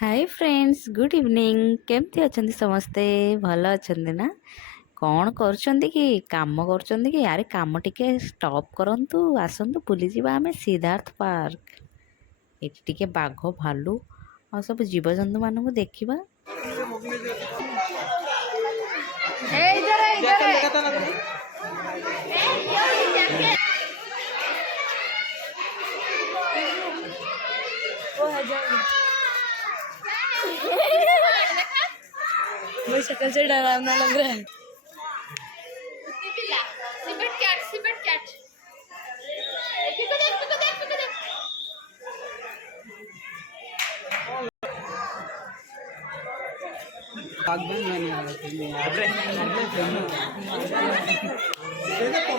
Hi friends, good evening. केमती अछंती समस्ते? भल अछंती ना? कौन करुछंती कि काम करुछंती कि? यारे काम टिके स्टॉप करंतु, आसंतु बुली जिबा आमे सिद्धार्थ पार्क। एठी टिके बाघ भालू आ सब जीवजंतु मानकु देखिबा। वो शक्ल से डरावना लग रहा है।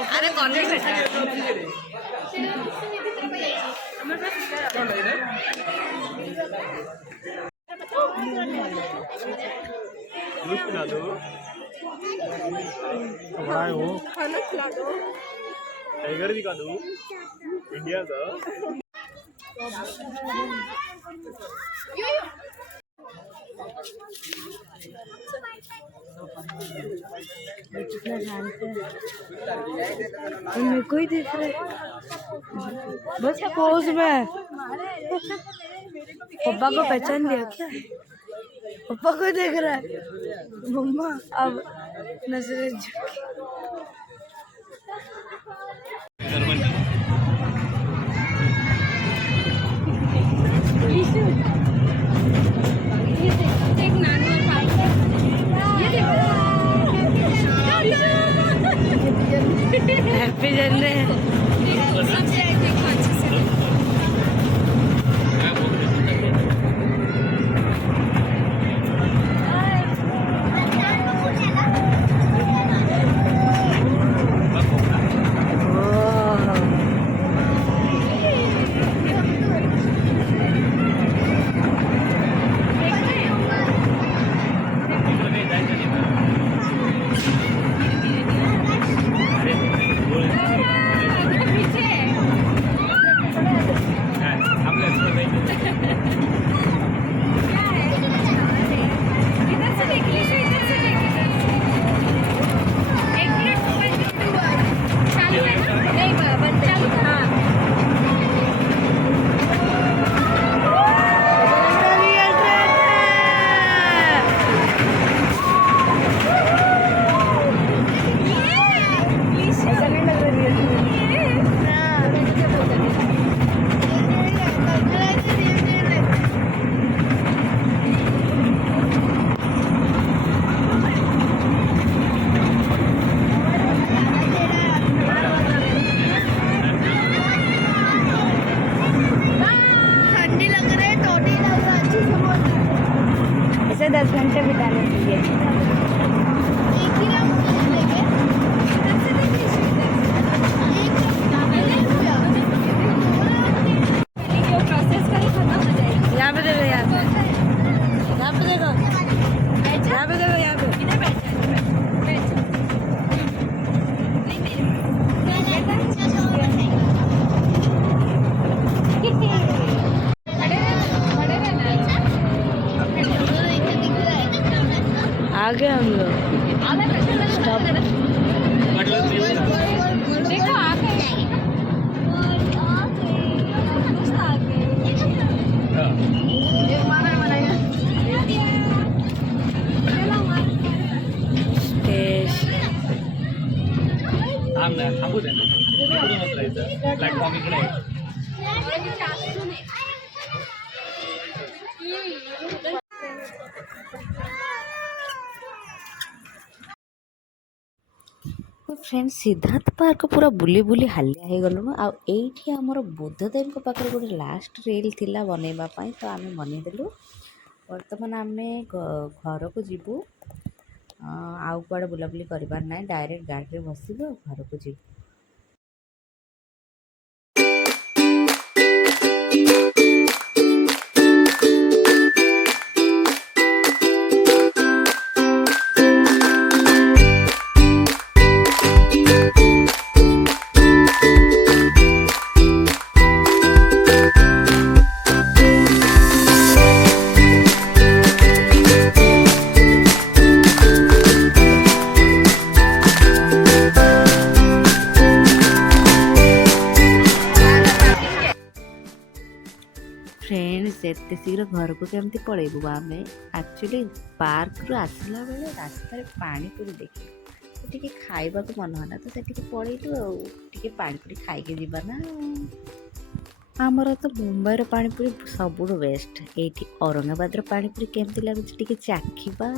अरे कौन नहीं बैठा खिला दो, खाना खिला दो। टाइगर दिखा दो, इंडिया का। मेरे को ही देख रहे बस पोज में। पप्पा को पहचान लिया क्या? पप्पा को देख रहा है। मम्मा अब नजरें झुकी। Happy journey. इसे 10 घंटे बिताने चाहिए। यहाँ पे देखो, यहाँ पे देखो, यहाँ पे देखो, यहाँ पे। आ गए हम लोग। देखो आ गए। थांबू दे ना, इकडून उतरायचं, प्लॅटफॉर्म इकडे आहे. फ्रेंड्स, सिद्धार्थ पार्क पूरा बुली बुली हालिया हो गलु। आठी आमर बुद्धदेव पाखे गोटे लास्ट रील थिला बनैबा पई, तो आमे बनैदेलु। वर्तमान आमे घर को जीवु। आउ कुआडे बुलाबुली करिबार नाही, डायरेक्ट गाड़ी रे बसिबु, घर को जीवु। एते शीघ्र घर को केमती पलैबू आम एक्चुअली पार्क रु आसला बेले रास्तार पानीपुरी देखिलु तो टिके खाइबा को मन होला तो सेठी पलैलु आ टिके पानीपुरी खाइके जीवा ना। आमर तो मुंबईर पानीपुरी सबुठु बेस्ट। एठी औरंगाबादर पानीपुरी केमती लाଗୁଛି टिके चाखिबा।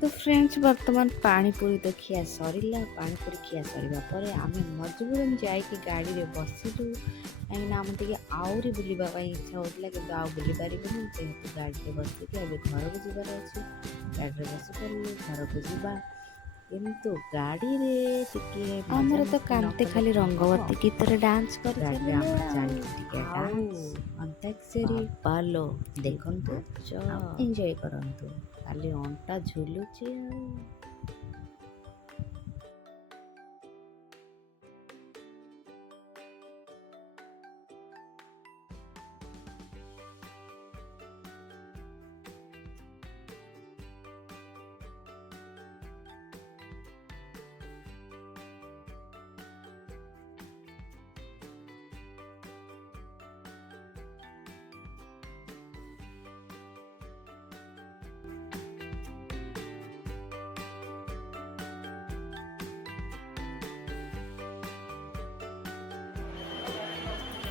तो फ्रेंड्स वर्तमान पानीपुरी तो खिया सरिला। पानीपुरी खिया सरिबा परे आमे मजबूरन जाइके गाड़ी रे बसिलु कहीं आम टे आहरी बुलवा इच्छा होता कि आउ बुली पारूँ जेहेतु गाड़ी रे बसिक अब घर को जबार अच्छे गाड़ी रे बस पड़ू घर को जावा किंतु गाड़ी रे टिके हमर तो कांते खाली रंगवती गीत रे डांस कर गाड़ी हम जाई टिके डांस अंताक्षरी पालो देखंतु एंजॉय करंतु खाली अंटा झुलुची।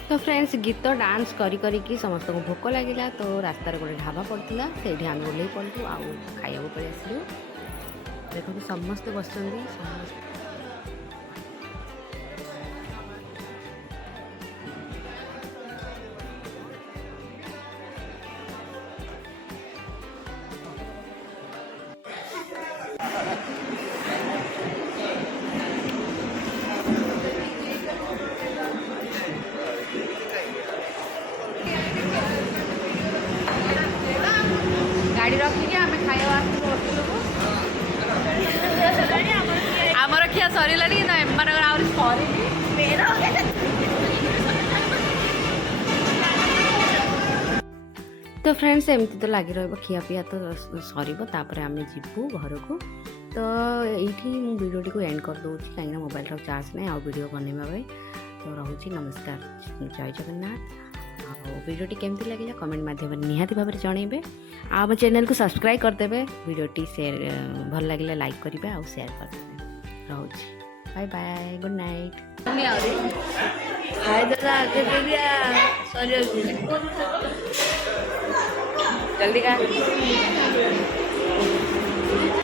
तो फ्रेंड्स गीत डांस करी करी समस्त को भोक लगिला तो रास्तार गोटे ढाबा पड़ता से आम ओल्ल पड़ू आउ खाइबा पलि आसलु। देखो समस्ते बस गाड़ी रखिए आम खाइबा आमर खिया सरला तो फ्रेंड्स एमती तो लगी रहा खिया तो सर आम जीवु घर को। तो ये वीडियो को एंड कर दूँ कहीं मोबाइल चार्ज नहीं आउ वीडियो बनवाई तो रोचे नमस्कार जय जगन्नाथ। वीडियो केमती लगे कमेंट माध्यम निहाती भाव में जनइबे आम चैनल को सब्सक्राइब करदे वीडियो शेयर भल लगे लाइक करेंगे आउ शेयर करदे रोचे बाय बाय गुड नाइट। जल्दी का